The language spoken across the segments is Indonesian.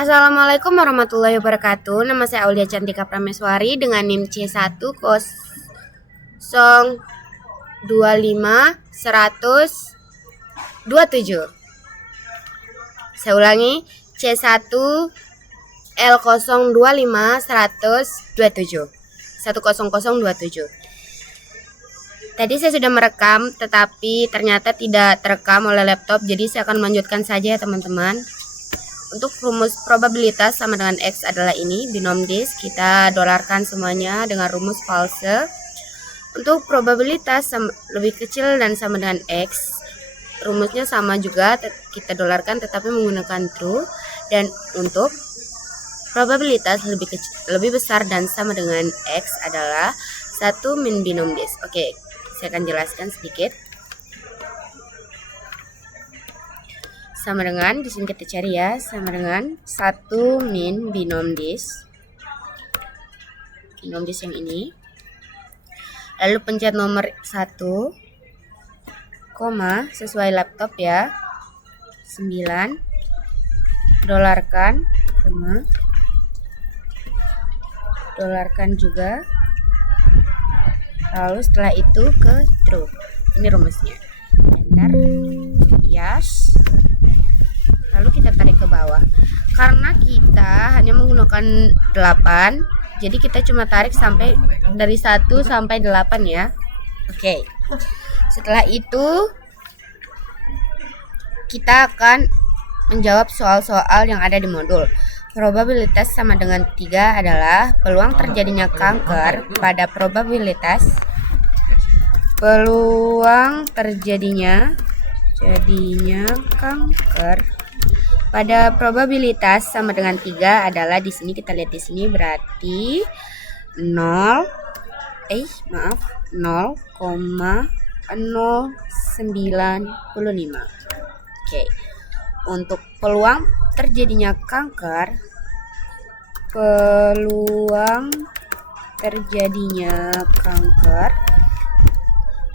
Assalamualaikum warahmatullahi wabarakatuh. Nama saya Aulia Cantika Prameswari dengan NIM C1025127. Saya ulangi, C1L0251027. 10027. Tadi saya sudah merekam, tetapi ternyata tidak terekam oleh laptop, jadi saya akan melanjutkan saja ya teman-teman. Untuk rumus probabilitas sama dengan X adalah ini, binom dis. Kita dolarkan semuanya dengan rumus false. Untuk probabilitas lebih kecil dan sama dengan X, rumusnya sama juga, kita dolarkan tetapi menggunakan true. Dan untuk probabilitas lebih besar dan sama dengan X adalah 1 min binom dis. Oke, saya akan jelaskan sedikit. Sama dengan, di sini kita cari ya, sama dengan 1 min binom dis. Binom dis yang ini. Lalu pencet nomor 1, koma, sesuai laptop ya. 9, dolarkan, koma. Dolarkan juga. Lalu setelah itu ke true. Ini rumusnya. Enter. Yes. Lalu kita tarik ke bawah. Karena kita hanya menggunakan 8, jadi kita cuma tarik sampai dari 1 sampai 8 ya. Oke. Setelah itu kita akan menjawab soal-soal yang ada di modul. Probabilitas sama dengan 3 adalah peluang terjadinya kanker pada probabilitas kanker pada probabilitas sama dengan 3 adalah di sini, kita lihat di sini berarti 0,095. Oke. Untuk peluang terjadinya kanker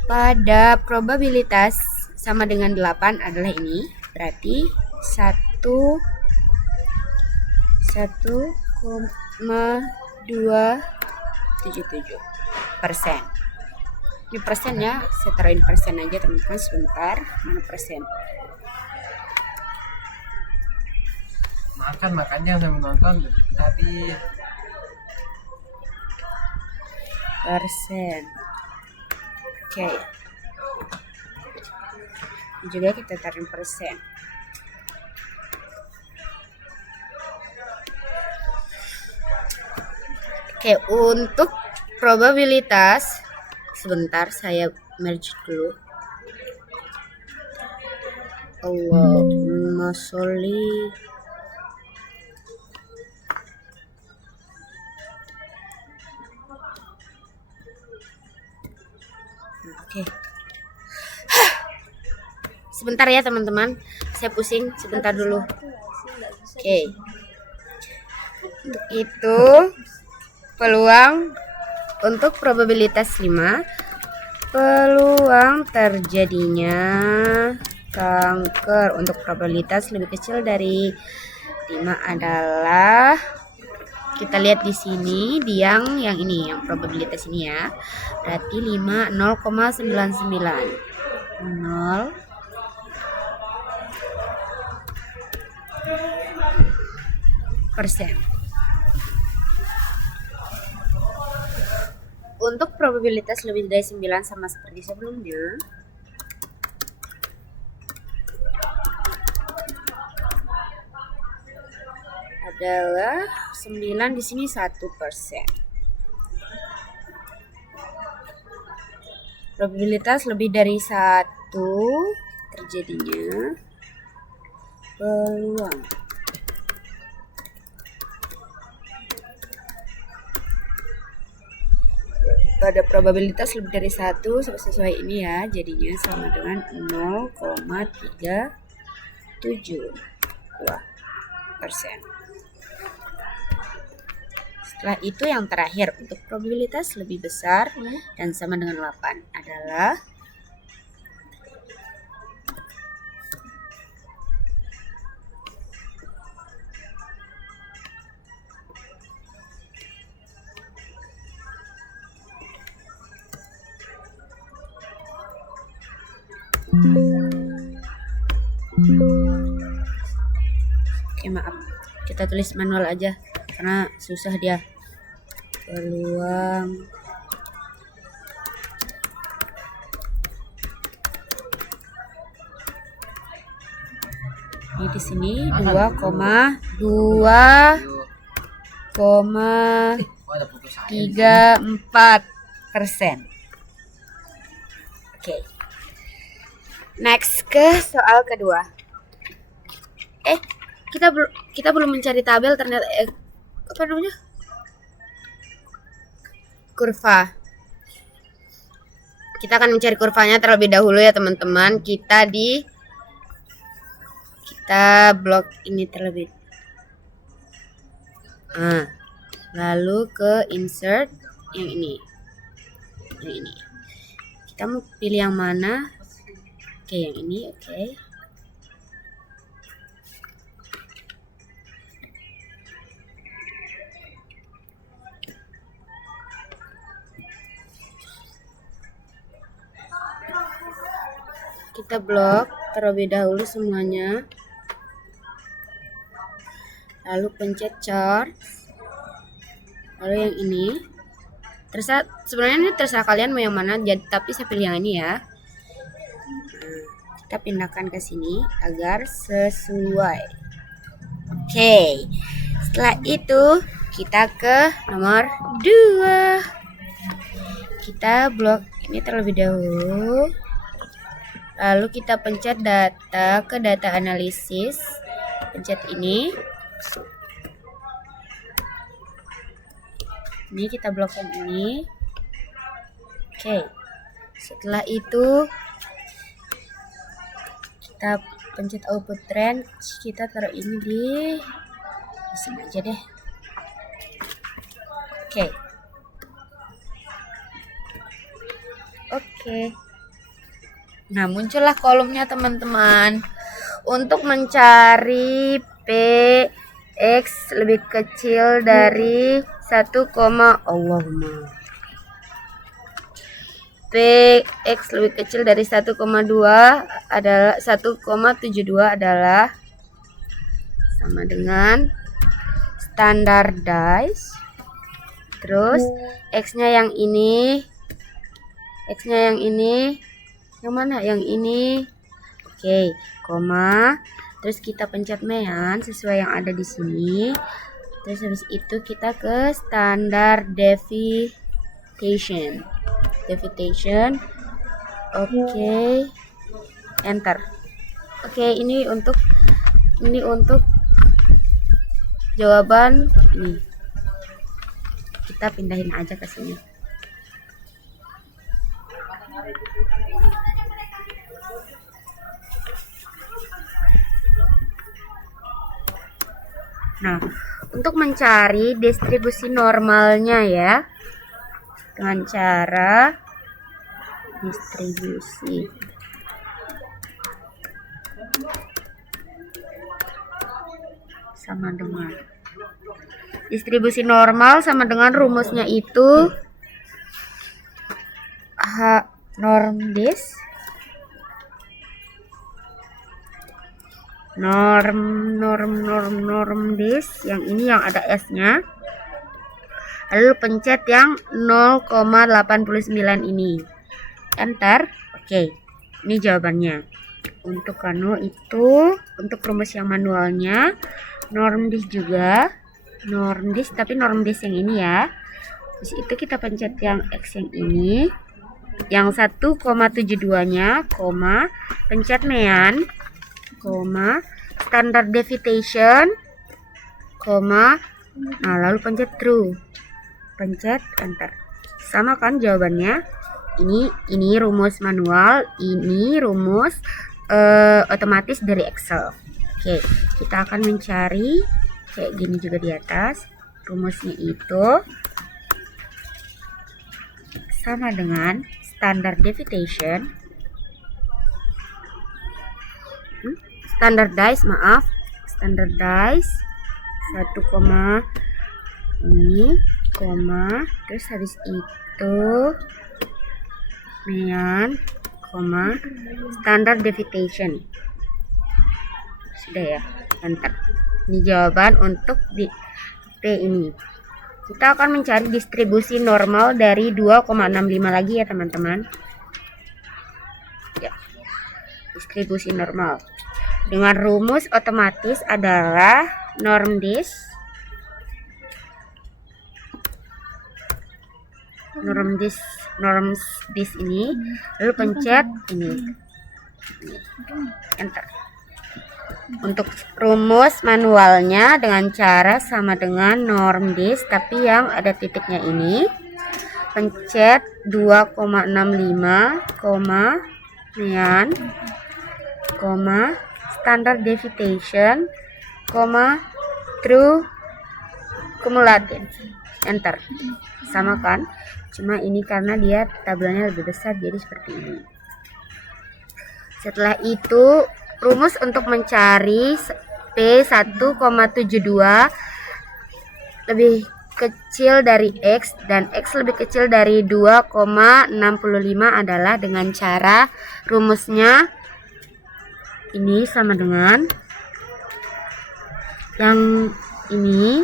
pada probabilitas sama dengan 8 adalah ini, berarti 1,277%. Ini persennya, saya taruhin persen aja teman-teman sebentar. Mana persen? Makan makanya saya menonton tadi. Persen. Oke. Juga kita taruhin persen. Oke, untuk probabilitas, sebentar saya merge dulu. Allahumma sholli. Oke. Sebentar ya teman-teman, saya pusing sebentar dulu. Oke. Untuk itu peluang untuk probabilitas 5, peluang terjadinya kanker untuk probabilitas lebih kecil dari 5 adalah, kita lihat di sini di yang ini, yang probabilitas ini ya. Berarti 5 0,99. 0%. Untuk probabilitas lebih dari 9 sama seperti sebelumnya, adalah 9 di sini 1%. Probabilitas lebih dari 1 terjadinya peluang pada probabilitas lebih dari 1 sesuai ini ya, jadinya sama dengan 0,372%. Setelah itu yang terakhir, untuk probabilitas lebih besar dan sama dengan 8 adalah Oke, maaf, kita tulis manual aja karena susah dia. Peluang ini di sini 2,34%. Oke. Next ke soal kedua. Kita belum mencari tabel ternyata. Apa namanya? Kurva. Kita akan mencari kurvanya terlebih dahulu ya teman-teman. Kita blok ini terlebih. Lalu ke insert yang ini. Kita mau pilih yang mana? Oke, yang ini. Oke. Kita blok terlebih dahulu semuanya. Lalu pencet chart. Lalu yang ini. Sebenarnya ini terserah kalian mau yang mana, tapi saya pilih yang ini ya. Kita pindahkan ke sini agar sesuai. Oke. Setelah itu kita ke nomor 2. Kita blok ini terlebih dahulu. Lalu kita pencet data ke data analisis. Pencet ini. Ini kita blok yang ini. Oke. Setelah itu kita pencet output range. Kita taruh ini di sini aja deh. Oke. Nah, muncullah kolomnya teman-teman. Untuk mencari Px lebih kecil dari 1, Allahumma. Px lebih kecil dari 1,2 adalah 1,72 adalah sama dengan standardize. Terus x-nya yang ini. Yang mana? Yang ini. Oke, koma. Terus kita pencet mean sesuai yang ada di sini. Terus habis itu kita ke standar deviation. Oke. Enter. Oke, ini untuk jawaban ini. Kita pindahin aja ke sini. Nah, untuk mencari distribusi normalnya ya, dengan cara distribusi. Sama dengan distribusi normal sama dengan rumusnya itu norm dis yang ini yang ada S-nya. Lalu pencet yang 0,89 ini. Enter. Oke. Ini jawabannya. Untuk untuk rumus yang manualnya norm dis juga. Tapi norm dis yang ini ya. Terus itu kita pencet yang X yang ini. Yang 1,72-nya, pencet mean, standard deviation, nah lalu pencet true, pencet enter. Sama kan jawabannya? Ini rumus manual, ini rumus otomatis dari Excel. Oke, kita akan mencari kayak gini juga di atas. Rumusnya itu sama dengan standard deviation, standardize 1, ini, terus habis itu mean, standard deviation. Sudah ya, enter. Ini jawaban untuk di P ini. Kita akan mencari distribusi normal dari 2,65 lagi ya teman-teman. Ya, distribusi normal. Dengan rumus otomatis adalah norm dis ini, lalu pencet ini, enter. Untuk rumus manualnya dengan cara sama dengan norm dis tapi yang ada titiknya ini, pencet 2,65, sekian, standard deviation, true cumulative, enter. Sama kan, cuma ini karena dia tabelnya lebih besar jadi seperti ini. Setelah itu rumus untuk mencari P1,72 lebih kecil dari X dan X lebih kecil dari 2,65 adalah dengan cara rumusnya ini sama dengan yang ini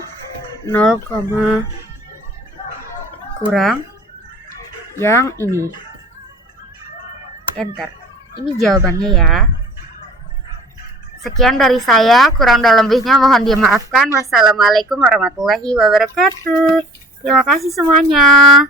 0, kurang yang ini, enter. Ini jawabannya ya. Sekian dari saya, kurang dan lebihnya mohon dimaafkan. Wassalamualaikum warahmatullahi wabarakatuh. Terima kasih semuanya.